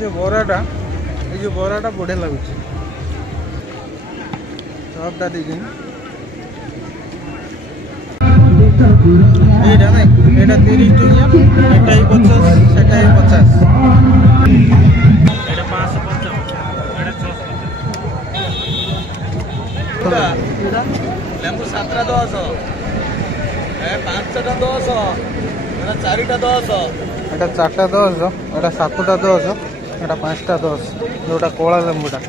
जो बराटा ये बराटा बढ़िया लगुच चपटा देखिए এইটা নাই এটা 30 টাকা এটাই 50 সেটাই 50 এটা 550 এটা 650 লেম্বু 7টা 10 এ 5টা 10 এটা 4টা 10 এটা 4টা 10 এটা 7টা 10 এটা 5টা 10 जोटा कोला लेंबूटा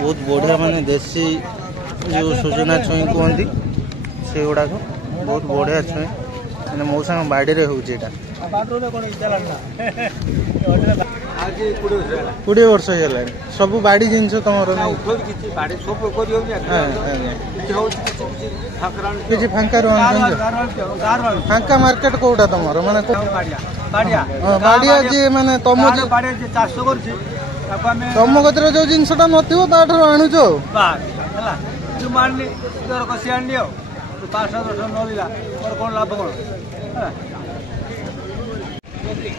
बहुत बढ़िया माने देसी जो सुजना छुई कहती से गुड़ाक बहुत बढ़िया छुई मैंने मो सांग बाड़ी रे होउची एटा 20 वर्ष हेला सब बाड़ी जिनस तमर किसी फांका फांका मार्केट कोटा तमर माने बाड़िया जी माने तुम कतर जो जिनसा नथिबो ताठर आणुच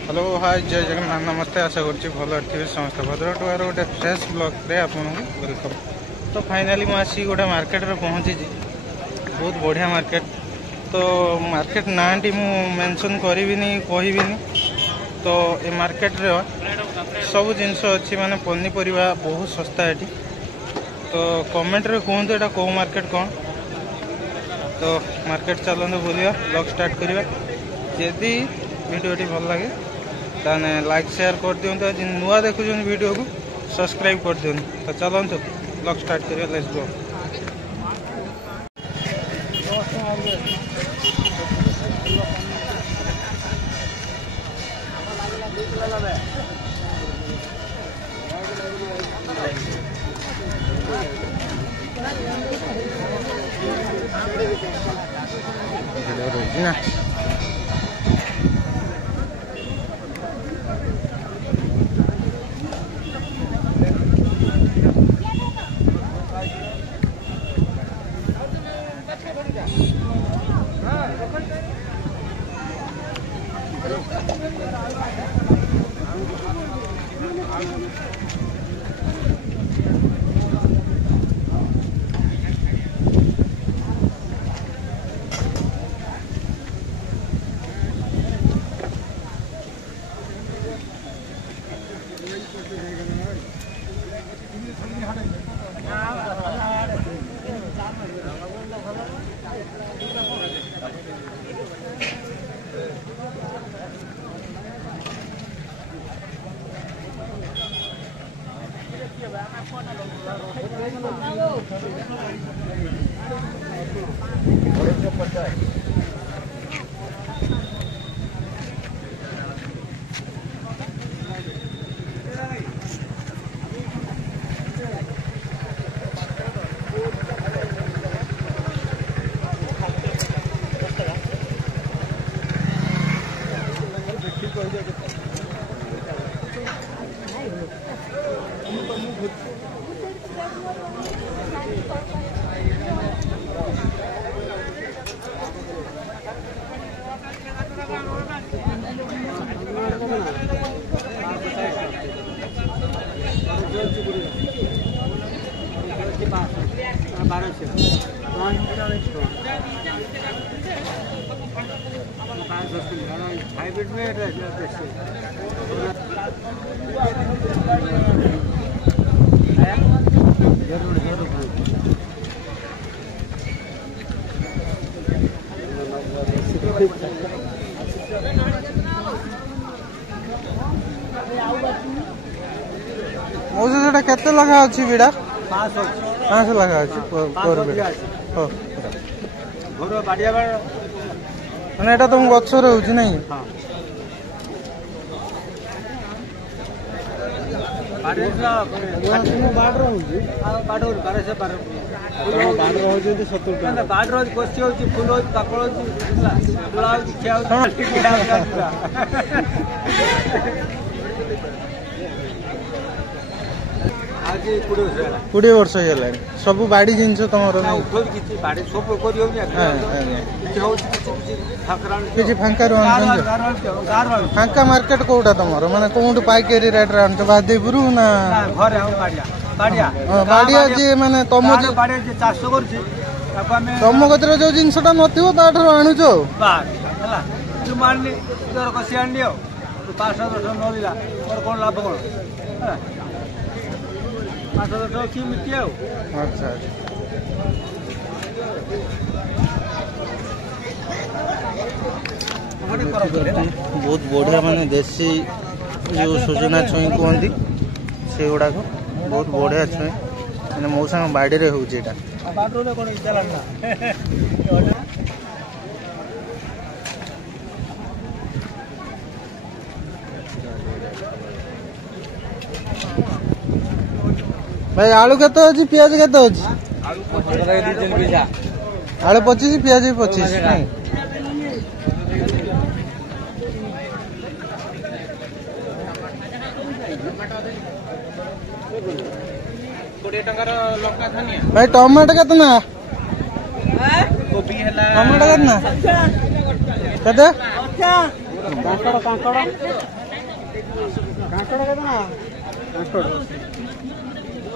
हेलो हाय जय जगन्नाथ नमस्ते आशा करुँच भल थे समस्त भद्रकटार गोटे फ्रेश ब्लॉग रे आपको वेलकम। तो फाइनाली मुझे गोटे मार्केट रे पहुँची बहुत बढ़िया मार्केट। तो मार्केट ना टी मु मेंशन करिविनी कहबिनी। तो ये मार्केट रे सब जिनस अच्छी माने पनीपरिया बहुत सस्ता है। तो कमेंट रे कहतु एटा कौ मार्केट कौन। तो मार्केट चलते बुलिया ब्लॉग स्टार्ट करिया। यदि वीडियोटी भल लगे ताने लाइक शेयर कर दिंतु नुआ देखुं वीडियो को सब्सक्राइब कर दिंतु। तो चलते ब्लॉग स्टार्ट करिया लेट्स गो। ना हाइब्रिड में मौसा केते लगा अच्छी बिड़ा 500 लगा अच्छी मैंने तुम गच रोच नहीं 20 वर्ष हो सब बाड़ी जिन तुम किसी फांका फांका मार्केट कौटा तुम माने कौट पाइकारी रेट रे आन बादीपुर ना बाड़िया जी माने तुम तुम कतरे जो जिनसटा नथिबो ताठर आणुछ जो मारनी तोर कसी आनी हो 500 नलिला और कौन लाभ कौन 500 की मिट्टी हो। अच्छा बहुत बढ़िया माने देसी जो सुजना छुई कहती से गुड़ाक बहुत बढ़िया छुई मैंने मौसा बाड़ी रे होउची एटा भाई आलू केते अछि प्याज केते अछि आलू 25 प्याज 25 नहीं 20 टंका लंका धनिया भाई टमाटो केतना कोबी हला टमाटो केतना केते कांकड़ कांकड़ कांकड़ केतना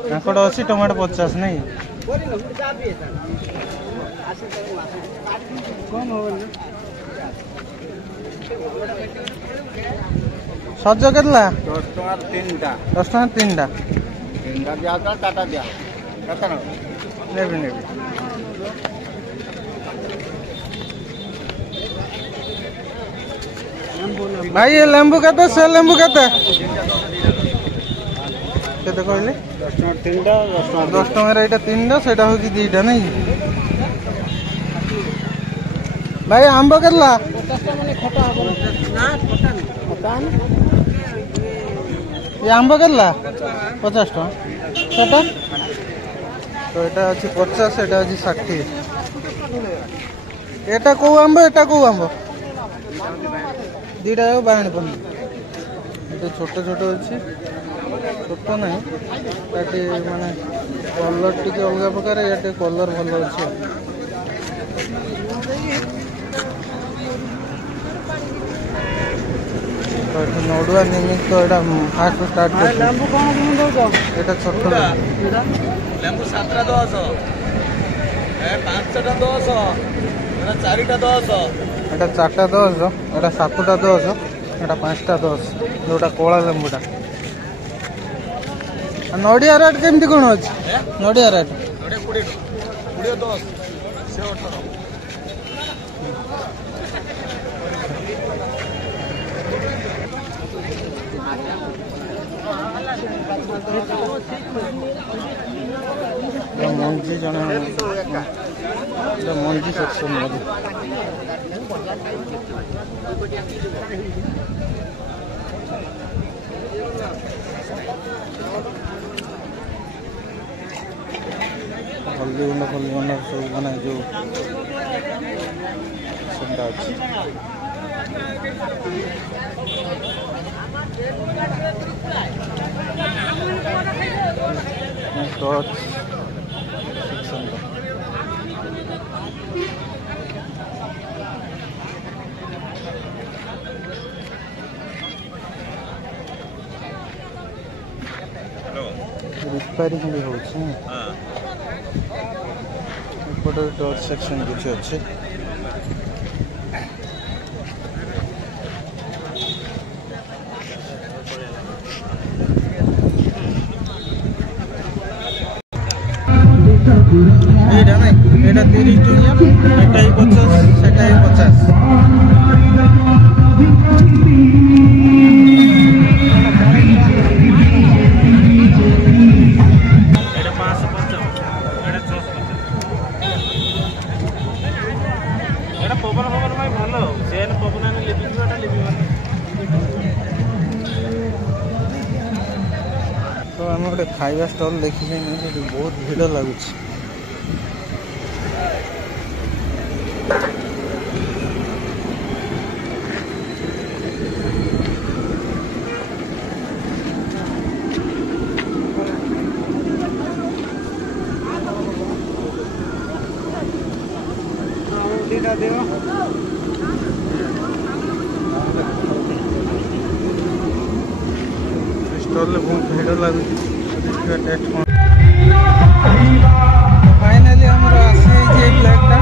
कांकड़ 80 टमाटो 50 नहीं सज केतला 10 टका 3टा 10 टका 3टा 3टा दिया टाटा दिया कतना नेबी नेबी भाई ये लेंबू केते से लेंबू केते केते कहले 10 टका 3टा 10 टका रे एटा 3टा सेटा होची 2टा नहीं भाई आंब केतला 50 टा माने खटा हो ना खटा ये आंब केतला 50 टका सेटा तो एटा अछि 50 एटा अछि 60 एटा को आंब एटा को आंब दीटा बायण पन एटा छोट छोट अछि छोट नहीं ताटी माने कलर टिके अलगा प्रकार याटे कलर भलो अछि तो एटा नोडुआ निमित्त एटा फास्ट स्टार्ट कर लेंबू कोन दिन दो एटा छोट लेंबू 7टा 10 ए 5टा 10 एटा 4टा 10 एटा 4टा 10 एटा 7टा 10 एटा 5टा 10 जोटा कोला लेंबूटा नोडिया रेट केमती कोन अछि नोडिया रेट 20 10 से 18 मंजी जन मंजी सेक्शन हल्दी गुंड सब माने जो रिपेयरिंग भी होछि डॉट सेक्शन कुछ अच्छे एटा नहीं एटा 30 टका एटा ही 50 सेटा ही 50 तो आम गोटे खाଇବା स्टल देखिए बहुत भिड़ लगुच कले बहुत भिड़ लगुच देखिए टेस्ट कौन फाइनाली आमर आसी प्लेटा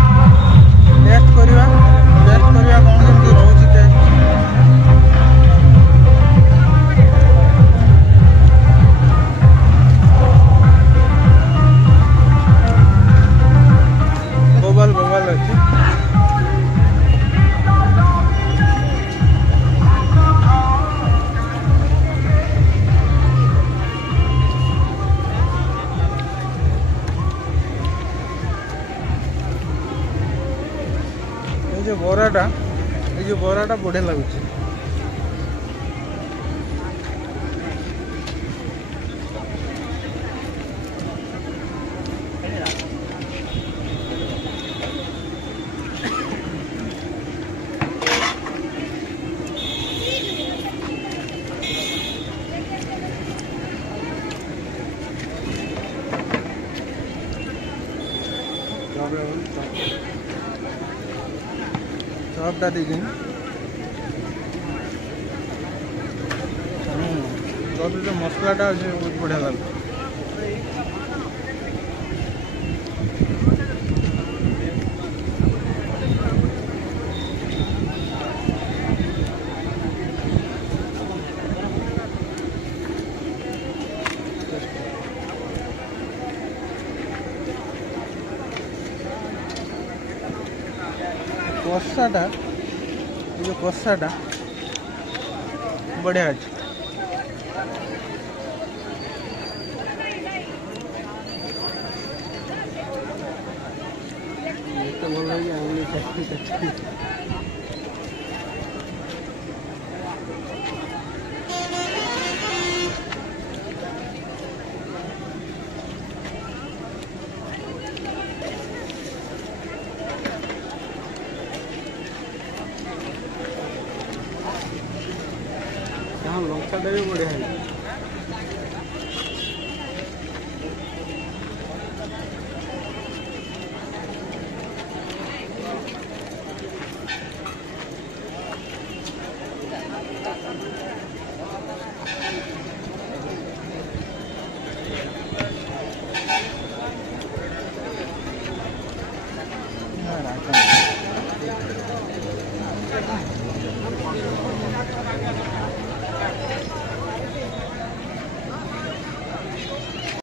टेस्ट करवा कौन जमी रोचे टेस्ट बोबाल बोबाल अच्छे जो बराटा बढ़िया लगुच चपटा देखिए जो मसलाटा अच्छे बहुत बढ़िया लगे कषाटा जो कषाटा बढ़िया अच्छे तो भल लगे लंका भी बढ़िया है।